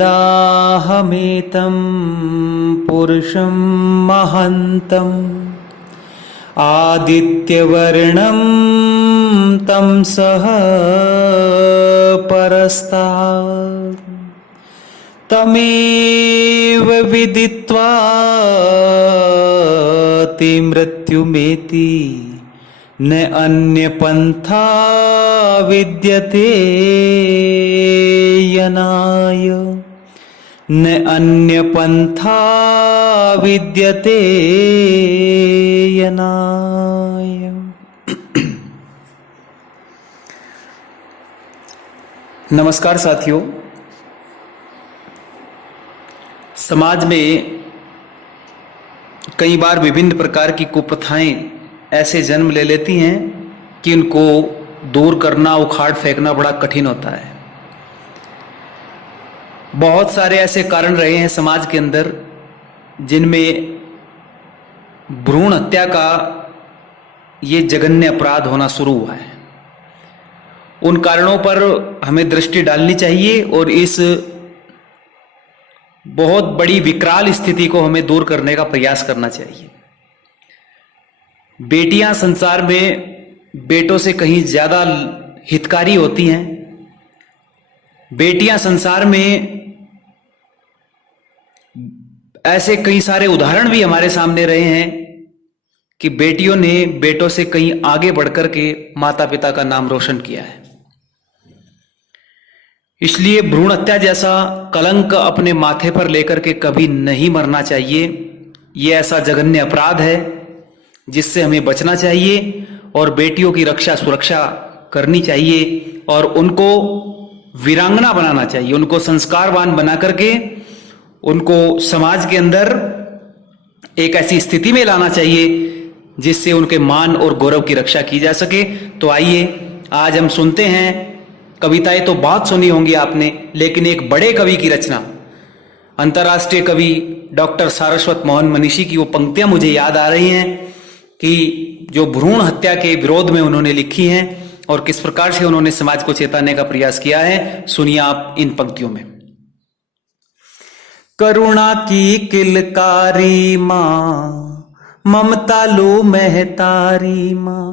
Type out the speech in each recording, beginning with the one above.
वेदाहमेतं पुरुषं महान्तम् आदित्यवर्णं तमसः परस्तात् तमेव विदित्वा ते मृत्युमेति न अन्यपन्था विद्यते यनाय न अन्यपन्था विद्यते यनाय। नमस्कार साथियों, समाज में कई बार विभिन्न प्रकार की कुप्रथाएं ऐसे जन्म ले लेती हैं कि उनको दूर करना, उखाड़ फेंकना बड़ा कठिन होता है। बहुत सारे ऐसे कारण रहे हैं समाज के अंदर जिनमें भ्रूण हत्या का ये जघन्य अपराध होना शुरू हुआ है। उन कारणों पर हमें दृष्टि डालनी चाहिए और इस बहुत बड़ी विकराल स्थिति को हमें दूर करने का प्रयास करना चाहिए। बेटियां संसार में बेटों से कहीं ज्यादा हितकारी होती हैं। बेटियां संसार में ऐसे कई सारे उदाहरण भी हमारे सामने रहे हैं कि बेटियों ने बेटों से कहीं आगे बढ़कर के माता पिता का नाम रोशन किया है। इसलिए भ्रूण हत्या जैसा कलंक अपने माथे पर लेकर के कभी नहीं मरना चाहिए। यह ऐसा जघन्य अपराध है जिससे हमें बचना चाहिए और बेटियों की रक्षा सुरक्षा करनी चाहिए और उनको वीरांगना बनाना चाहिए, उनको संस्कारवान बना करके उनको समाज के अंदर एक ऐसी स्थिति में लाना चाहिए जिससे उनके मान और गौरव की रक्षा की जा सके। तो आइए आज हम सुनते हैं, कविताएं तो बहुत सुनी होंगी आपने, लेकिन एक बड़े कवि की रचना, अंतर्राष्ट्रीय कवि डॉक्टर सारस्वत मोहन मनीषी की वो पंक्तियां मुझे याद आ रही हैं कि जो भ्रूण हत्या के विरोध में उन्होंने लिखी हैं और किस प्रकार से उन्होंने समाज को चेताने का प्रयास किया है। सुनिए आप इन पंक्तियों में। करुणा की किलकारी माँ, ममता लो महतारी माँ,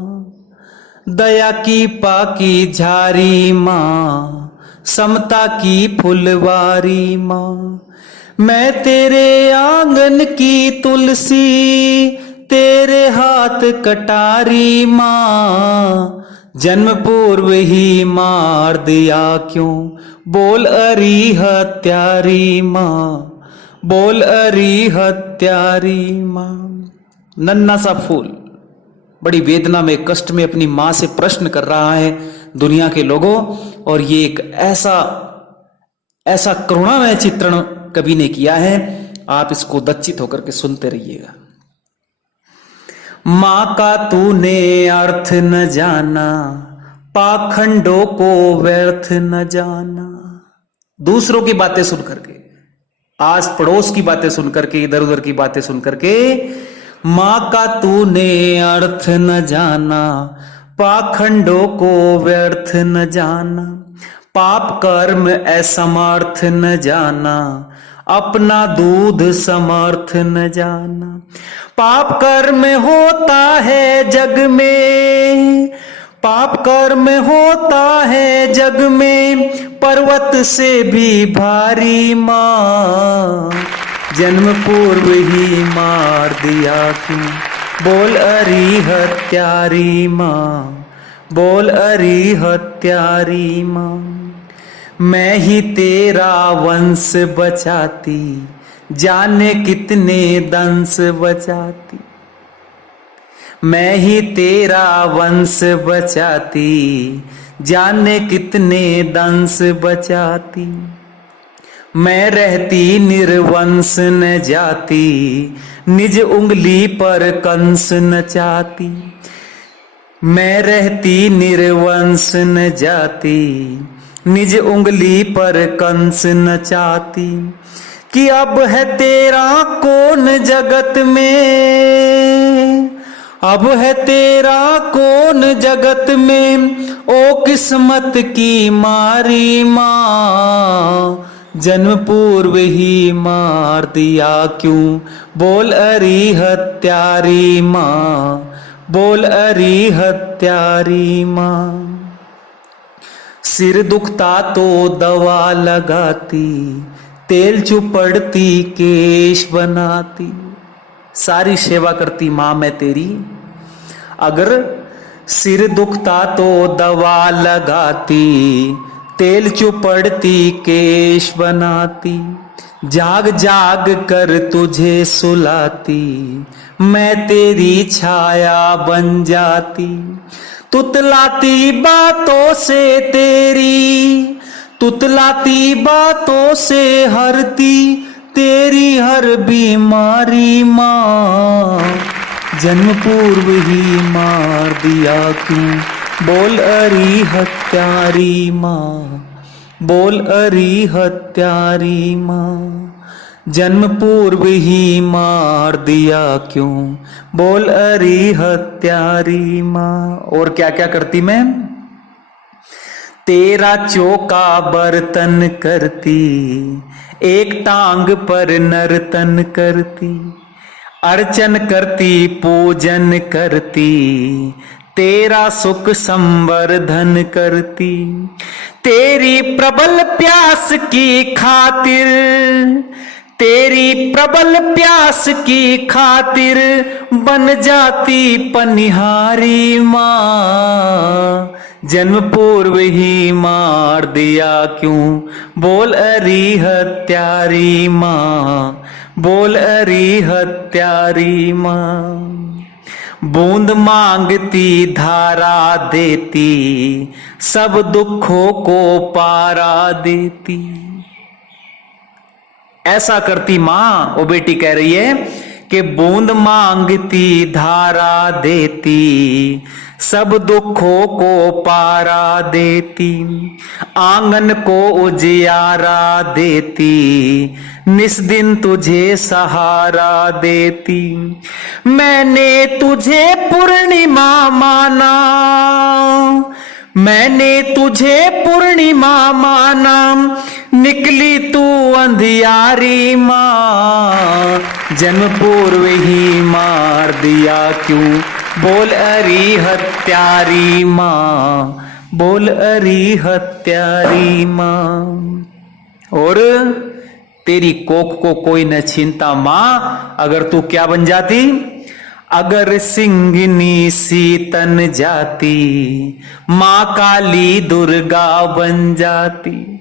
दया की पाकी झारी माँ, समता की फुलवारी माँ, मैं तेरे आंगन की तुलसी, तेरे हाथ कटारी माँ, जन्म पूर्व ही मार दिया क्यों, बोल अरी हत्यारी माँ, बोल अरी हत्यारी माँ। नन्हा सा फूल बड़ी वेदना में, कष्ट में अपनी मां से प्रश्न कर रहा है दुनिया के लोगों, और ये एक ऐसा करुणामय चित्रण कवि ने किया है। आप इसको दच्चित होकर के सुनते रहिएगा। मां का तूने अर्थ न जाना, पाखंडों को व्यर्थ न जाना। दूसरों की बातें सुन करके, आस पड़ोस की बातें सुन करके, इधर उधर की बातें सुन करके, मां का तूने अर्थ न जाना, पाखंडों को व्यर्थ न जाना, पाप कर्म असमर्थ न जाना, अपना दूध समर्थ न जाना। पाप कर्म होता है जग में, पाप कर्म होता है जग में, पर्वत से भी भारी मां, जन्म पूर्व ही मार दिया क्यों, बोल अरी हत्यारी माँ, बोल अरी हत्यारी माँ। मैं ही तेरा वंश बचाती, जाने कितने दंश बचाती, मैं ही तेरा वंश बचाती, जाने कितने दंश बचाती। मैं रहती निर्वंश न जाती, निज उंगली पर कंस न चाहती। मैं रहती निर्वंश न जाती, निज उंगली पर कंस न चाहती। कि अब है तेरा कौन जगत में, अब है तेरा कौन जगत में, ओ किस्मत की मारी माँ, जन्म पूर्व ही मार दिया क्यों, बोल अरी हत्यारी माँ, बोल अरी हत्यारी माँ। सिर दुखता तो दवा लगाती, तेल चुपड़ती केश बनाती। सारी सेवा करती माँ मैं तेरी। अगर सिर दुखता तो दवा लगाती, तेल चुपड़ती केश बनाती। जाग जाग कर तुझे सुलाती, मैं तेरी छाया बन जाती। तुतलाती बातों से तेरी, तुतलाती बातों से हरती तेरी हर बीमारी माँ। जन्म पूर्व ही मार दिया क्यों, बोल अरी हत्यारी माँ, बोल अरी हत्यारी माँ। जन्म पूर्व ही मार दिया क्यों, बोल अरी हत्यारी माँ। और क्या क्या करती मैं, तेरा चौका बर्तन करती, एक टांग पर नर्तन करती। अर्चन करती पूजन करती, तेरा सुख संवर्धन करती। तेरी प्रबल प्यास की खातिर, तेरी प्रबल प्यास की खातिर बन जाती पनिहारी माँ। जन्म पूर्व ही मार दिया क्यों, बोल अरी हत्यारी माँ, बोल अरी हत्यारी माँ। बूंद मांगती धारा देती, सब दुखों को पारा देती। ऐसा करती मां। वो बेटी कह रही है कि बूंद मांगती धारा देती, सब दुखों को पारा देती। आंगन को उजियारा देती, निस दिन तुझे सहारा देती। मैंने तुझे पूर्णिमा माना, मैंने तुझे पूर्णिमा माना, निकली तू अंधियारी माँ। जन्म पूर्व ही मार दिया क्यों, बोल अरी हत्यारी माँ, बोल अरी हत्यारी माँ। और तेरी कोख को कोई न छीनता माँ, अगर तू क्या बन जाती, अगर सिंहनी सी तन जाती, माँ काली दुर्गा बन जाती।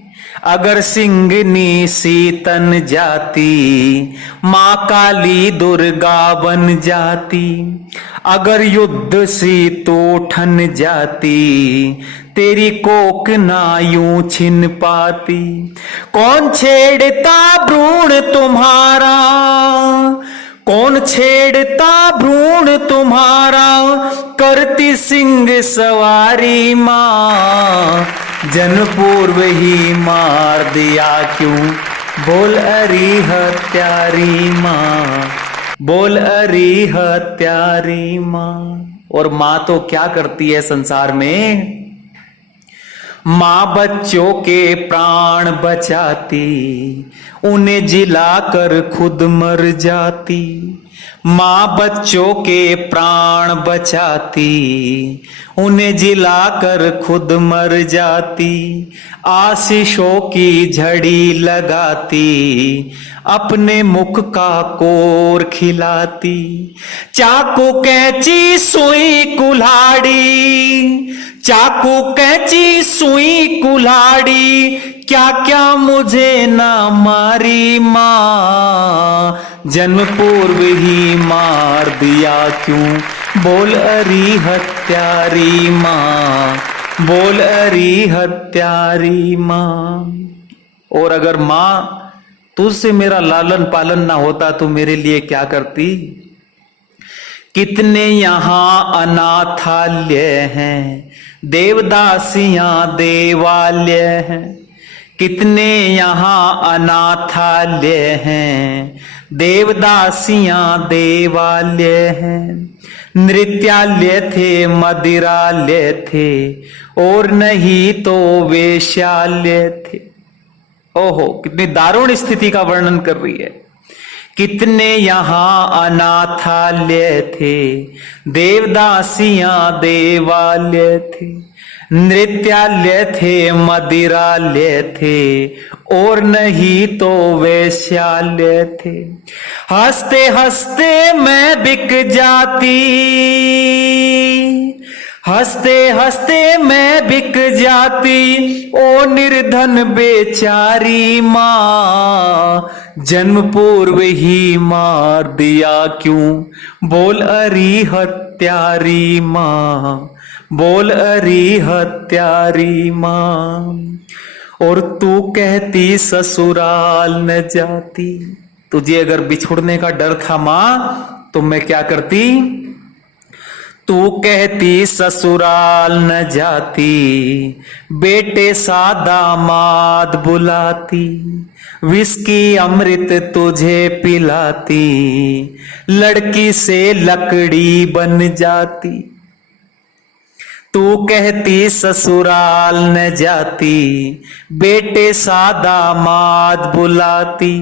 अगर सिंहनी सी तन जाती, माँ काली दुर्गा बन जाती। अगर युद्ध सी तो ठन जाती, तेरी कोक ना यूं छिन पाती। कौन छेड़ता भ्रूण तुम्हारा, कौन छेड़ता भ्रूण तुम्हारा, करती सिंह सवारी माँ। जन्म पूर्व ही मार दिया क्यों, बोल अरी हत्यारी माँ, बोल अरी हत्यारी माँ। और माँ तो क्या करती है संसार में, माँ बच्चों के प्राण बचाती, उन्हें जिलाकर खुद मर जाती। माँ बच्चों के प्राण बचाती, उन्हें जिलाकर खुद मर जाती। आशीषों की झड़ी लगाती, अपने मुख का कोर खिलाती। चाकू कैंची सुई कुल्हाड़ी, चाकू कैंची सुई कुल्हाड़ी, क्या क्या मुझे ना मारी माँ। जन्म पूर्व ही मार दिया क्यों, बोल अरी हत्यारी माँ, बोल अरी हत्यारी माँ। और अगर माँ तुझसे मेरा लालन पालन ना होता तो मेरे लिए क्या करती। कितने यहाँ अनाथालय हैं, देवदासियां देवालय हैं। कितने यहाँ अनाथालय हैं, देवदासियां देवालय हैं। नृत्यालय थे मदिरालय थे, और नहीं तो वेश्यालय थे। ओहो, कितनी दारुण स्थिति का वर्णन कर रही है। कितने यहाँ अनाथालय थे, देवदासियां देवालय थे, नृत्यालय थे, मदिरालय थे, और नहीं तो वैश्यालय थे। हंसते हंसते मैं बिक जाती, हंसते हंसते मैं बिक जाती, ओ निर्धन बेचारी माँ, जन्म पूर्व ही मार दिया क्यों, बोल अरी हत्यारी माँ, बोल अरी हत्यारी माँ। और तू कहती ससुराल न जाती, तुझे अगर बिछुड़ने का डर था माँ तो मैं क्या करती। तू कहती ससुराल न जाती, बेटे सा दामाद बुलाती, विस्की अमृत तुझे पिलाती, लड़की से लकड़ी बन जाती। तू कहती ससुराल न जाती, बेटे सा दामाद बुलाती,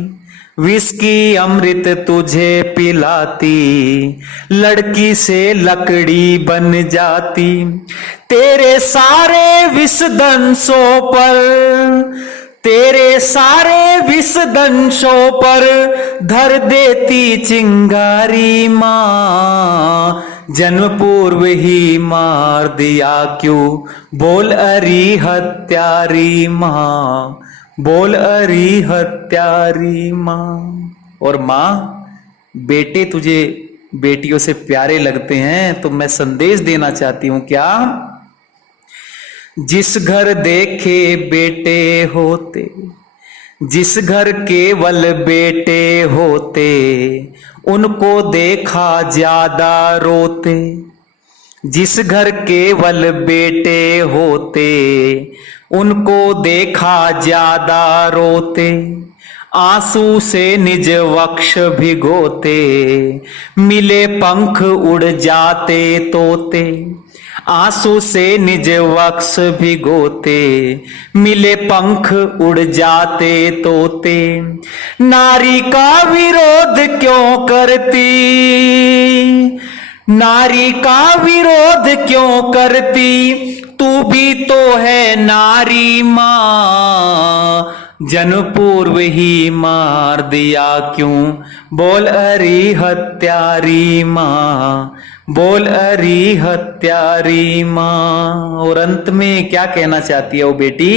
विस्की अमृत तुझे पिलाती, लड़की से लकड़ी बन जाती। तेरे सारे विषदंशों पर, तेरे सारे विषदंशों पर धर देती चिंगारी माँ, जन्म पूर्व ही मार दिया क्यों, बोल अरी हत्यारी माँ, बोल अरी हत्यारी माँ। और माँ, बेटे तुझे बेटियों से प्यारे लगते हैं तो मैं संदेश देना चाहती हूं। क्या? जिस घर देखे बेटे होते, जिस घर केवल बेटे होते, उनको देखा ज्यादा रोते। जिस घर केवल बेटे होते, उनको देखा ज्यादा रोते। आंसू से निज वक्ष भिगोते, मिले पंख उड़ जाते तोते। आंसू से निज वक्ष भिगोते, मिले पंख उड़ जाते तोते। नारी का विरोध क्यों करती, नारी का विरोध क्यों करती, तू भी तो है नारी माँ, जन्म पूर्व ही मार दिया क्यों, बोल अरी हत्यारी माँ, बोल अरी हत्यारी माँ। और अंत में क्या कहना चाहती है वो बेटी?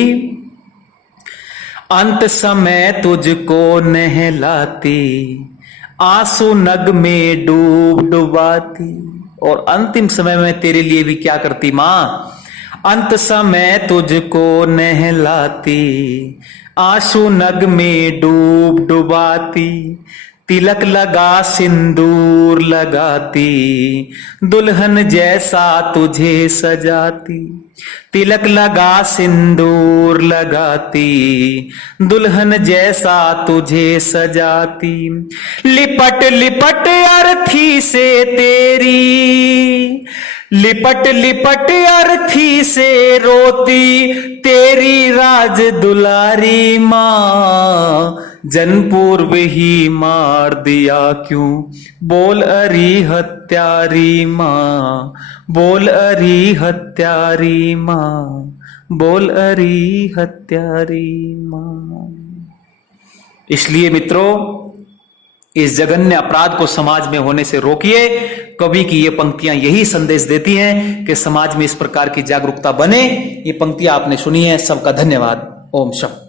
अंत समय तुझको नहलाती, आंसू नग में डूब डुबाती। और अंतिम समय में तेरे लिए भी क्या करती माँ? अंत समय तुझको नहलाती, आंसू नग में डूब डुबाती। तिलक लगा सिंदूर लगाती, दुल्हन जैसा तुझे सजाती। तिलक लगा सिंदूर लगाती, दुल्हन जैसा तुझे सजाती। लिपट लिपट अर्थी से तेरी, लिपट लिपट अर्थी से रोती, तेरी राज दुलारी माँ, जन्म पूर्व ही मार दिया क्यों, बोल अरी हत्यारी माँ, बोल अरी हत्यारी माँ, बोल अरी हत्यारी माँ। इसलिए मित्रों, इस जघन्य अपराध को समाज में होने से रोकिए। कवि की ये पंक्तियां यही संदेश देती हैं कि समाज में इस प्रकार की जागरूकता बने। ये पंक्तियां आपने सुनी है। सबका धन्यवाद। ओम शांति।